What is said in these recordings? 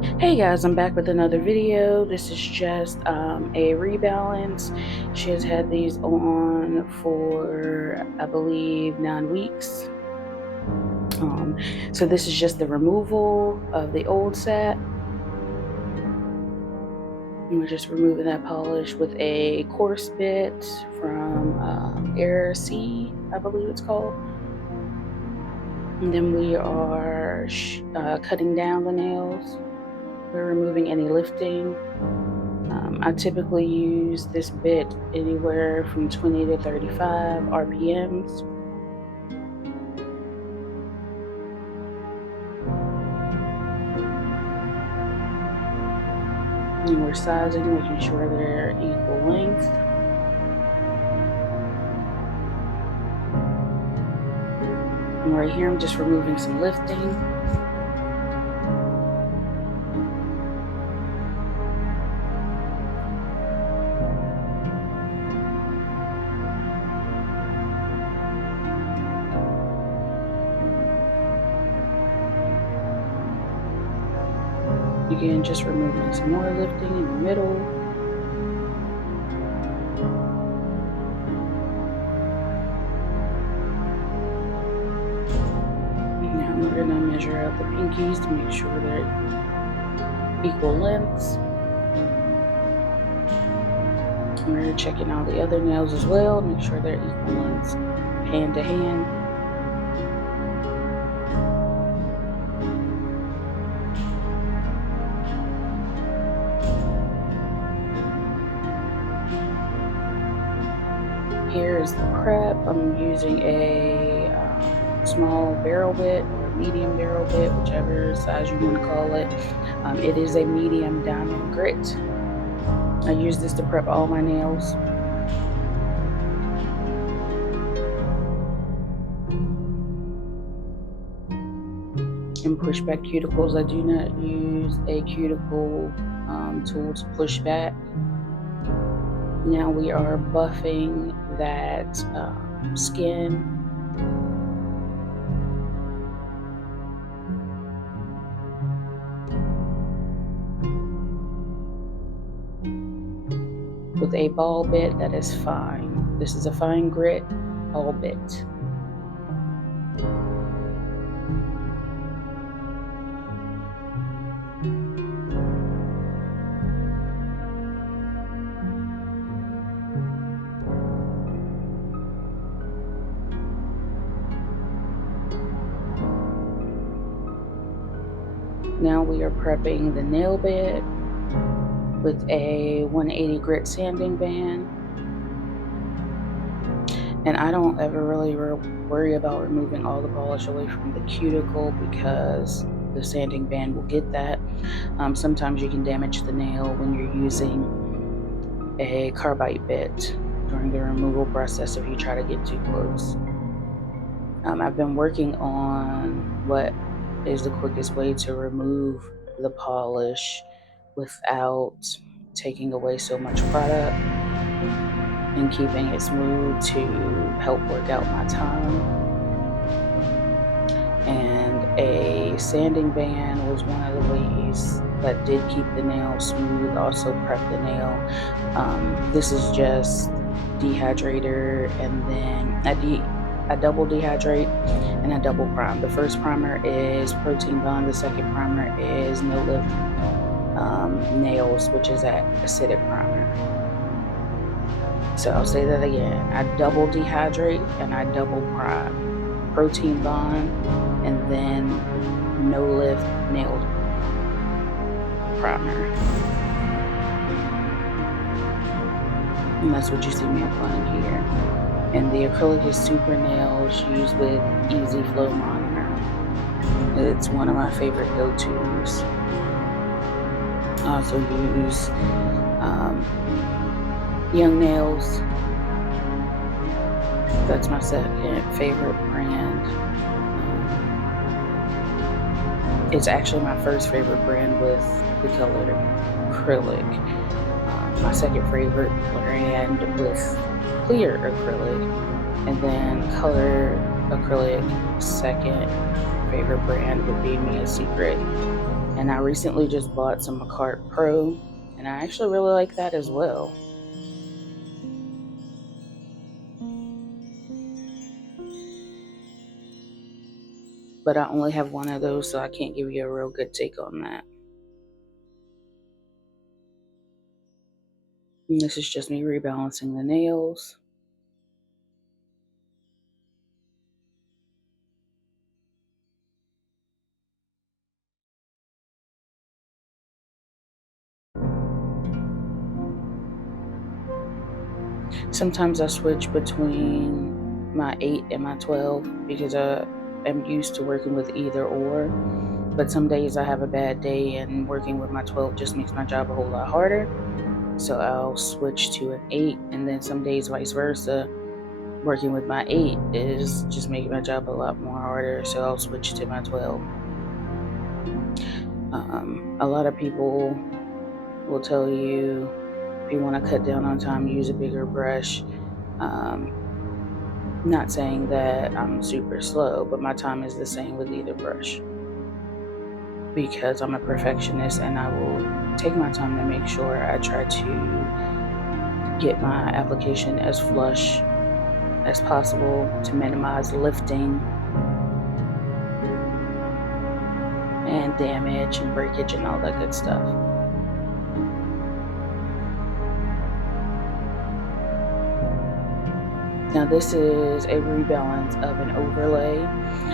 Hey guys, I'm back with another video. This is just a rebalance. She has had these on for, I believe, 9 weeks. So this is just the removal of the old set. And we're just removing that polish with a coarse bit from Air C, I believe it's called. And then we are cutting down the nails. We're removing any lifting. I typically use this bit anywhere from 20 to 35 RPMs. And we're sizing, making sure they're equal length. And right here, I'm just removing some lifting. Again, just removing some more lifting in the middle. Now we're gonna measure out the pinkies to make sure they're equal lengths. We're checking all the other nails as well, make sure they're equal lengths, hand to hand. Here is the prep. I'm using a small barrel bit or medium barrel bit, whichever size you want to call it. It is a medium diamond grit. I use this to prep all my nails. And push back cuticles. I do not use a cuticle tool to push back. Now we are buffing that skin. With a ball bit that is fine. This is a fine grit ball bit. Now we are prepping the nail bed with a 180 grit sanding band. And I don't ever really worry about removing all the polish away from the cuticle because the sanding band will get that. Sometimes you can damage the nail when you're using a carbide bit during the removal process if you try to get too close. I've been working on what is the quickest way to remove the polish without taking away so much product and keeping it smooth to help work out my time. And a sanding band was one of the ways that did keep the nail smooth, also prep the nail. This is just dehydrator, and then I double dehydrate and I double prime. The first primer is protein bond, the second primer is no lift nails, which is that acidic primer. So I'll say that again. I double dehydrate and I double prime. Protein bond and then no lift nail primer. And that's what you see me applying here. And the acrylic is Super Nails used with Easy Flow Monitor. It's one of my favorite go-tos. I also use Young Nails. That's my second favorite brand. It's actually my first favorite brand with the color acrylic. My second favorite brand with clear acrylic, and then color acrylic. Second favorite brand would be Mia Secret, And I recently just bought some Macart Pro, and I actually really like that as well. But I only have one of those, so I can't give you a real good take on that. And this is just me rebalancing the nails. Sometimes I switch between my 8 and my 12 because I'm used to working with either or. But some days I have a bad day and working with my 12 just makes my job a whole lot harder. So I'll switch to an 8, and then some days vice versa. Working with my 8 is just making my job a lot more harder, so I'll switch to my 12. A lot of people will tell you if you want to cut down on time, use a bigger brush. Not saying that I'm super slow, but my time is the same with either brush because I'm a perfectionist and I will take my time to make sure I try to get my application as flush as possible to minimize lifting and damage and breakage and all that good stuff. Now this is a rebalance of an overlay.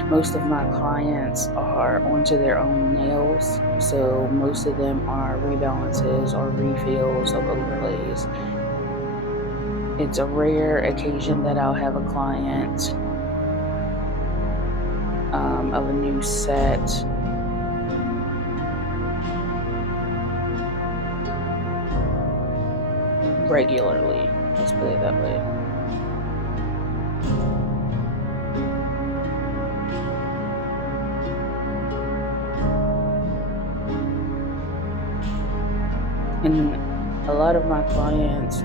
Most of my clients are onto their own nails, so most of them are rebalances or refills of overlays. It's a rare occasion that I'll have a client of a new set regularly. Let's put it that way. And a lot of my clients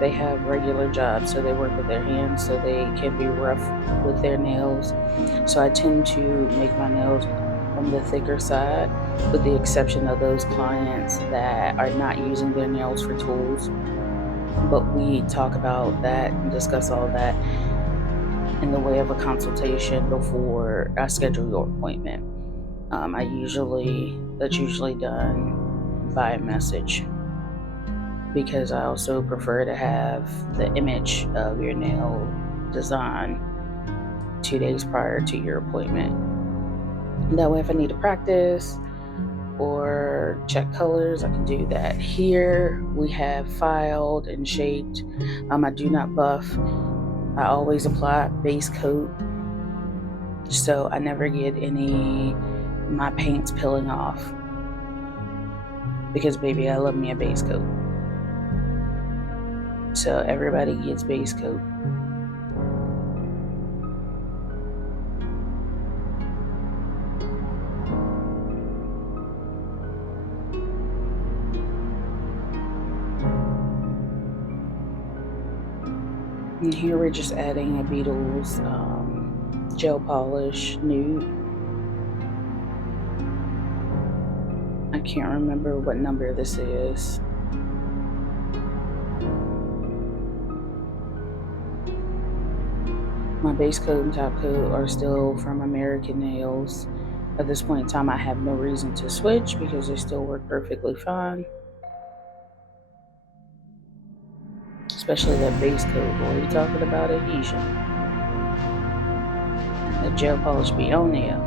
they have regular jobs, so they work with their hands, so they can be rough with their nails. So I tend to make my nails on the thicker side, with the exception of those clients that are not using their nails for tools. But we talk about that and discuss all that in the way of a consultation before I schedule your appointment. That's usually done via message because I also prefer to have the image of your nail design 2 days prior to your appointment. That way, if I need to practice or check colors, I can do that. Here we have filed and shaped. I do not buff. I always apply base coat, so I never get my paints peeling off because baby, I love me a base coat. So everybody gets base coat. And here we're just adding a Beetles gel polish nude. I can't remember what number this is. My base coat and top coat are still from American Nails. At this point in time, I have no reason to switch because they still work perfectly fine. Especially that base coat, boy, you talking about adhesion. That gel polish be on there.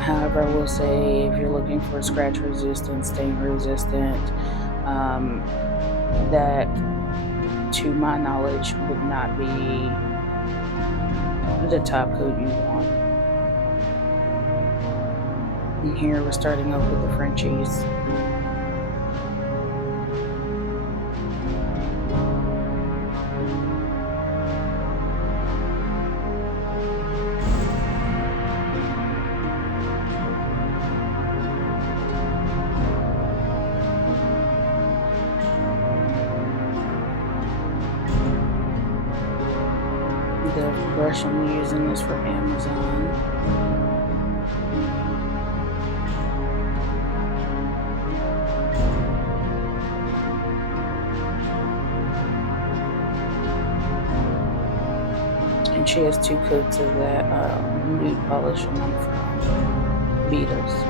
However, I will say if you're looking for scratch resistant, stain resistant, that to my knowledge would not be the top coat you want. And here we're starting off with the Frenchies. The brush I'm using is from Amazon. And she has 2 coats of that nude polish on them from Beetles.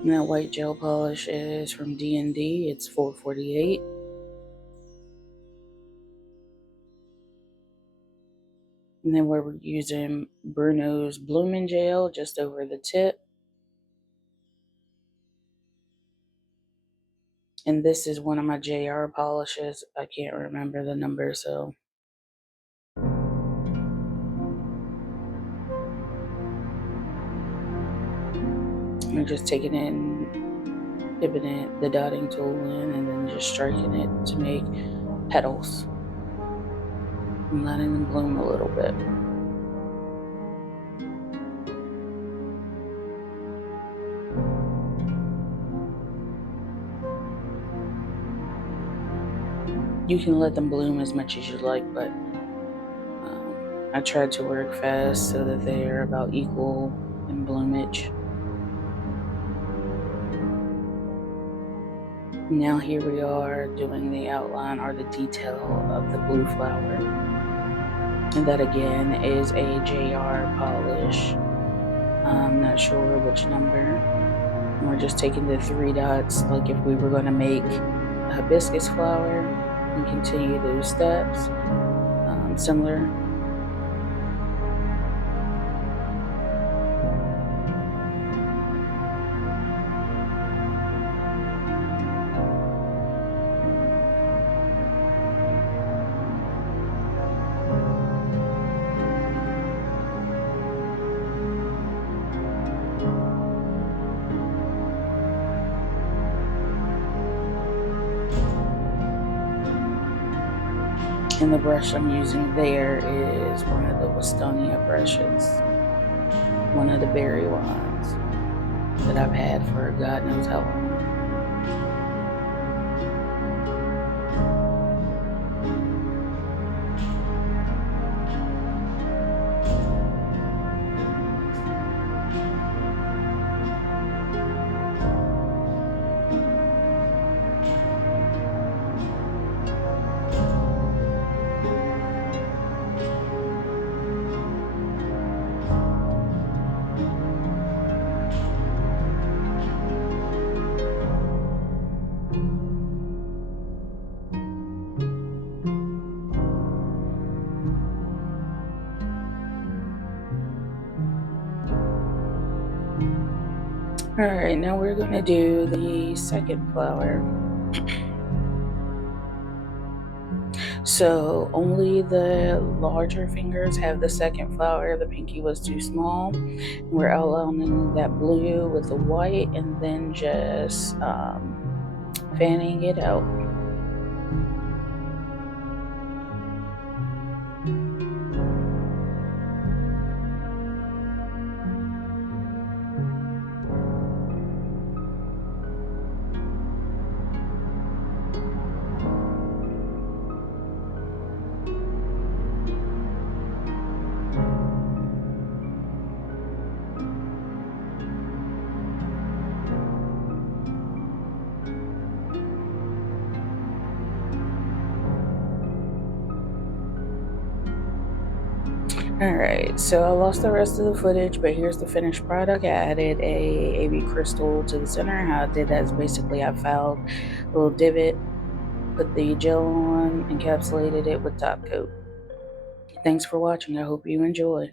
And that white gel polish is from D&D. It's $4.48. And then we're using Bruno's Blooming Gel just over the tip. And this is one of my JR polishes. I can't remember the number, so. I'm just taking it and dipping it, the dotting tool in, and then just striking it to make petals. And letting them bloom a little bit. You can let them bloom as much as you like, but I tried to work fast so that they are about equal in bloomage. Now here we are doing the outline or the detail of the blue flower. And that again is a JR polish. I'm not sure which number. And we're just taking the 3 dots like if we were going to make a hibiscus flower and continue those steps. Similar. And the brush I'm using there is one of the Westonia brushes. One of the berry ones that I've had for God knows how long. Alright, now we're going to do the second flower. So only the larger fingers have the second flower. The pinky was too small. We're outlining that blue with the white and then just fanning it out. Alright, so I lost the rest of the footage, but here's the finished product. I added a AB crystal to the center. How I did that is basically I fouled a little divot, put the gel on, encapsulated it with top coat. Thanks for watching. I hope you enjoy.